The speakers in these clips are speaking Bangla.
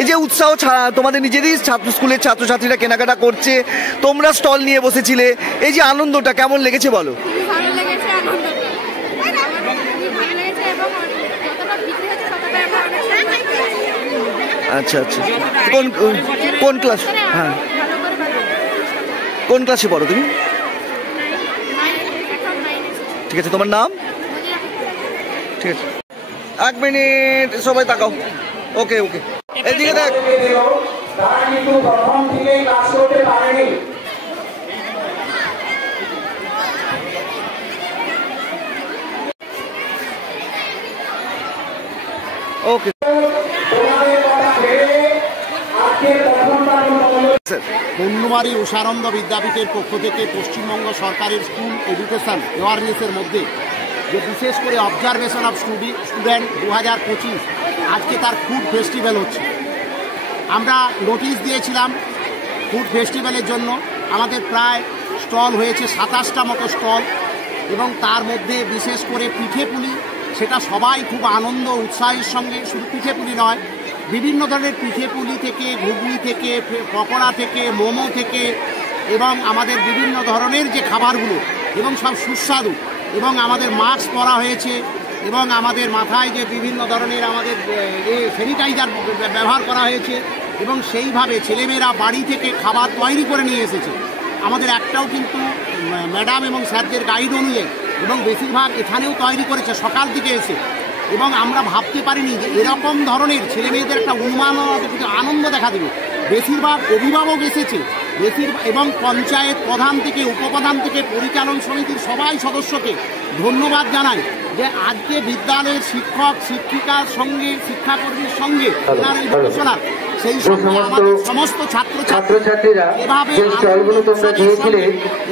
এই যে উৎসাহ তোমাদের নিজেরই স্কুলের ছাত্রছাত্রীরা কেনাকাটা করছে, তোমরা স্টল নিয়ে বসেছিলে, এই যে আনন্দটা কেমন লেগেছে বলো? আচ্ছা আচ্ছা, কোন ক্লাস? হ্যাঁ, কোন ক্লাসে পড়ো তুমি? ঠিক আছে, তোমার নাম? ঠিক আছে, 1 মিনিট সবাই তাকাও। ওকে ওকে, এদিকে দেখ। ওকে, বন্যবাড়ি উষানন্দ বিদ্যাপীঠের পক্ষ থেকে পশ্চিমবঙ্গ সরকারের স্কুল এডুকেশন অ্যাওয়ারনেসের মধ্যে যে বিশেষ করে অবজারভেশন অফ স্টুডেন্ট 2025 আজকে তার ফুড ফেস্টিভ্যাল হচ্ছে। আমরা নোটিশ দিয়েছিলাম ফুড ফেস্টিভ্যালের জন্য, আমাদের প্রায় স্টল হয়েছে 27টা মতো স্টল, এবং তার মধ্যে বিশেষ করে পিঠেপুলি, সেটা সবাই খুব আনন্দ উৎসাহের সঙ্গে, শুধু পিঠেপুলি নয়, বিভিন্ন ধরনের পিঠেপুলি থেকে, ঘুগনি থেকে, পকোড়া থেকে, মোমো থেকে, এবং আমাদের বিভিন্ন ধরনের যে খাবারগুলো, এবং সব সুস্বাদু, এবং আমাদের মাস্ক পরা হয়েছে, এবং আমাদের মাথায় যে বিভিন্ন ধরনের আমাদের স্যানিটাইজার ব্যবহার করা হয়েছে, এবং সেইভাবে ছেলেমেয়েরা বাড়ি থেকে খাবার তৈরি করে নিয়ে এসেছে। আমাদের একটাও কিন্তু ম্যাডাম এবং স্যারদের গাইড অনুযায়ী, এবং বেশিরভাগ এখানেও তৈরি করেছে সকাল থেকে এসে, এবং আমরা ভাবতে পারিনি যে এরকম ধরনের ছেলেমেয়েদের একটা উন্মাদনা আনন্দ দেখা দেবে। বেশিরভাগ অভিভাবক এসেছে, এবং পঞ্চায়েত প্রধান থেকে উপপ্রধান থেকে পরিচালন সমিতির সবাই সদস্যকে ধন্যবাদ জানাই যে আজকে বিদ্যালয়ের শিক্ষক শিক্ষিকার সঙ্গে, শিক্ষাকর্মীর সঙ্গে তার এই ঘোষণা, সেই সঙ্গে আমাদের সমস্ত ছাত্রছাত্রীরা এভাবে স্টলগুলো তোমরা দিয়েছিলে,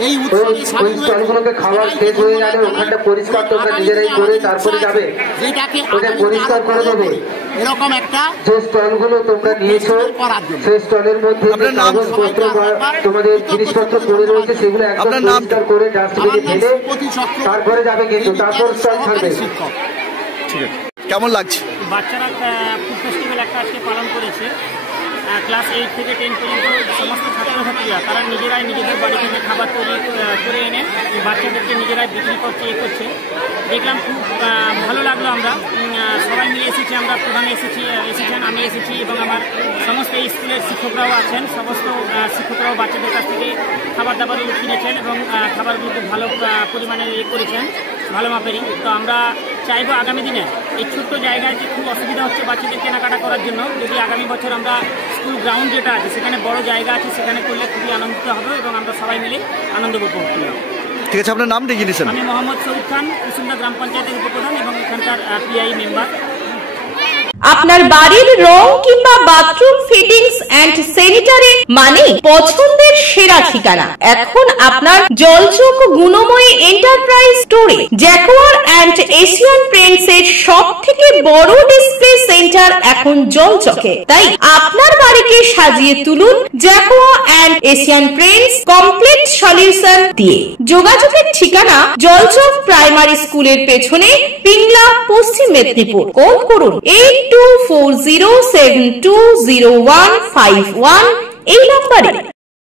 এই ওই স্টলগুলোকে খাবার শেষ হয়ে গেলে ওখানটা পরিষ্কার তোমরা নিজেরাই করে তারপরে যাবে, যেটাকে ওটা পরিষ্কার করে দেবে। এরকম একটা যে স্টলগুলো তোমরা নিয়েছো সেই স্টলের মধ্যে কাগজপত্র বা তোমাদের জিনিসপত্র পড়ে রয়েছে সেগুলো একদম পরিষ্কার করে ডাস্টবিনে ফেলে তারপরে যাবে, কিন্তু তারপর স্টল ছাড়বে। ঠিক আছে, কেমন লাগছে? বাচ্চারা ফুড ফেস্টিভ্যাল একটা আজকে পালন করেছে। ক্লাস 8 থেকে 10 পর্যন্ত সমস্ত ছাত্রছাত্রীরা তারা নিজেরাই নিজেদের বাড়ি থেকে খাবার তৈরি করে এনে বাচ্চাদেরকে নিজেরাই বিক্রি করছে। দেখলাম, খুব ভালো লাগলো। আমরা সবাই মিলে এসেছি, আমরা প্রধান এসেছেন, আমি এসেছি, এবং আমার সমস্ত এই স্কুলের শিক্ষকরাও আছেন। সমস্ত শিক্ষকরাও বাচ্চাদের কাছ থেকে খাবার দাবারগুলো কিনেছেন, এবং খাবারগুলো খুব ভালো পরিমাণে করেছেন, ভালো মাপেরই। তো আমরা চাইবো আগামী দিনে এই ছোট্ট জায়গায় যে খুব অসুবিধা হচ্ছে বাচ্চাদের কেনাকাটা করার জন্য, যদি আগামী বছর আমরা স্কুল গ্রাউন্ড যেটা আছে সেখানে বড় জায়গা আছে, সেখানে করলে খুবই আনন্দিত হবে, এবং আমরা সবাই মিলে আনন্দ উপভোগ করলাম। ঠিক আছে, আপনার নাম দিয়ে গিয়েছেন? আমি মোহাম্মদ শহীদ খান, কুসুমদা গ্রাম পঞ্চায়েতের উপপ্রধান এবং এখানকার পিআই মেম্বার। আপনার বাড়ির রং কিংবা বাথরুম ফিটিংস এন্ড স্যানিটারি মানে পছন্দের সেরা ঠিকানা এখন আপনার জলচক গুণময়ী এন্টারপ্রাইজ স্টোরে। জ্যাকোয়ার এন্ড এশিয়ান পেইন্টস এর সবথেকে বড় ডিসপ্লে সেন্টার এখন জলচকে, তাই আপনার বাড়িকে সাজিয়ে তুলুন Jaquar and Asian Paints complete solution দিয়ে। যোগাযোগের ঠিকানা জলচক প্রাইমারি স্কুলের পেছনে, পিংলা, পশ্চিম মেদিনীপুর। কল করুন 8240720151 এই নম্বরে।